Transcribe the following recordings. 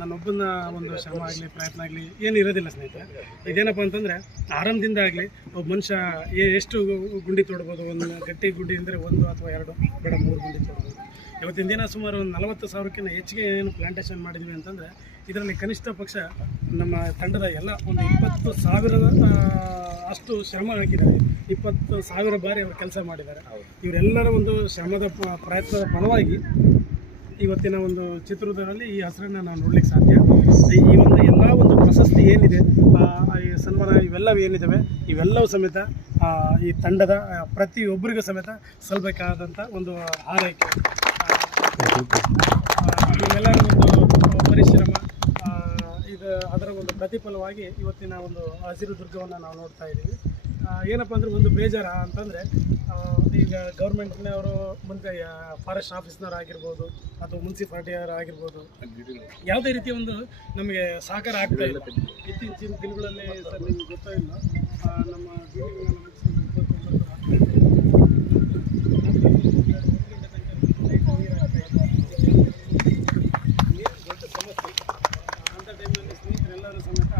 ನನ್ನೊಬ್ಬನ ಒಂದು ಶ್ರಮ ಆಗಲಿ ಪ್ರಯತ್ನ ಆಗಲಿ ಏನು ಇರೋದಿಲ್ಲ ಸ್ನೇಹಿತರೆ. ಇದೇನಪ್ಪ ಅಂತಂದರೆ ಆರಂಭದಿಂದ ಆಗಲಿ ಒಬ್ಬ ಮನುಷ್ಯ ಎಷ್ಟು ಗುಂಡಿ ತೋಡ್ಬೋದು. ಒಂದು ಗಟ್ಟಿ ಗುಂಡಿ ಅಂದರೆ 1 ಅಥವಾ 2 ಬೇಡ 3 ಗುಂಡಿ ತೋಡ್ಬೋದು. ಇವತ್ತಿನ ದಿನ ಸುಮಾರು ಒಂದು 40,000ಕ್ಕಿಂತ ಹೆಚ್ಚಿಗೆ ಏನು ಪ್ಲಾಂಟೇಷನ್ ಮಾಡಿದ್ವಿ ಅಂತಂದರೆ ಇದರಲ್ಲಿ ಕನಿಷ್ಠ ಪಕ್ಷ ನಮ್ಮ ತಂಡದ ಎಲ್ಲ ಒಂದು 20,000 ಅಷ್ಟು ಶ್ರಮ ಹಾಕಿದ್ದಾರೆ. 20,000 ಬಾರಿ ಅವರು ಕೆಲಸ ಮಾಡಿದ್ದಾರೆ. ಇವರೆಲ್ಲರ ಒಂದು ಶ್ರಮದ ಪ್ರಯತ್ನದ ಫಲವಾಗಿ ಇವತ್ತಿನ ಒಂದು ಚಿತ್ರದುರ್ಗದಲ್ಲಿ ಈ ಹಸಿರನ್ನು ನಾವು ನೋಡ್ಲಿಕ್ಕೆ ಸಾಧ್ಯ. ಈ ಒಂದು ಎಲ್ಲ ಒಂದು ಪ್ರಶಸ್ತಿ ಏನಿದೆ, ಈ ಸನ್ಮಾನ ಇವೆಲ್ಲವೂ ಏನಿದ್ದಾವೆ ಇವೆಲ್ಲವೂ ಸಮೇತ ಈ ತಂಡದ ಪ್ರತಿಯೊಬ್ಬರಿಗೂ ಸಮೇತ ಸಲ್ಲಬೇಕಾದಂಥ ಒಂದು ಆರೈಕೆ, ಇವೆಲ್ಲರ ಒಂದು ಪರಿಶ್ರಮ, ಅದರ ಒಂದು ಪ್ರತಿಫಲವಾಗಿ ಇವತ್ತಿನ ಒಂದು ಹಸಿರು ದುರ್ಗವನ್ನು ನಾವು ನೋಡ್ತಾ ಇದ್ದೀವಿ. ಏನಪ್ಪ ಅಂದರೆ ಒಂದು ಬೇಜಾರ ಅಂತಂದರೆ ಈಗ ಗೌರ್ಮೆಂಟ್ನವರು ಮುಂದೆ ಫಾರೆಸ್ಟ್ ಆಫೀಸ್ನವರಾಗಿರ್ಬೋದು ಅಥವಾ ಮುನ್ಸಿಪಾಲ್ಟಿಯವರು ಆಗಿರ್ಬೋದು ಯಾವುದೇ ರೀತಿಯ ಒಂದು ನಮಗೆ ಸಹಕಾರ ಆಗ್ತಾ ಇಲ್ಲ. ಇತ್ತೀಚಿನ ದಿನಗಳಲ್ಲಿ ಸರ್ ನಿಮ್ಗೆ ಗೊತ್ತಾಗಿಲ್ಲ, ನಮ್ಮ ದೊಡ್ಡ ಸಮಸ್ಯೆ. ಅಂಥ ಟೈಮಲ್ಲಿ ಸ್ನೇಹಿತರೆಲ್ಲರೂ ಸಮೇತ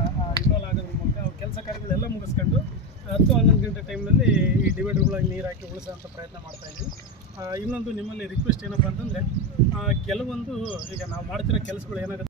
ಇನ್ವಾಲ್ವ್ ಆಗೋದ್ರ ಮೂಲಕ ಅವ್ರ ಕೆಲಸ ಕಾರ್ಯಗಳೆಲ್ಲ ಮುಗಿಸ್ಕೊಂಡು 10-11 ಗಂಟೆ ಟೈಮ್ನಲ್ಲಿ ಈ ಡಿವೈಡರ್ಗಳಾಗಿ ನೀರು ಹಾಕಿ ಉಳಿಸೋಂಥ ಪ್ರಯತ್ನ ಮಾಡ್ತಾಯಿದ್ವಿ. ಇನ್ನೊಂದು ನಿಮ್ಮಲ್ಲಿ ರಿಕ್ವೆಸ್ಟ್ ಏನಪ್ಪ ಅಂತಂದರೆ ಕೆಲವೊಂದು ಈಗ ನಾವು ಮಾಡ್ತಿರೋ ಕೆಲಸಗಳು ಏನಾಗುತ್ತೆ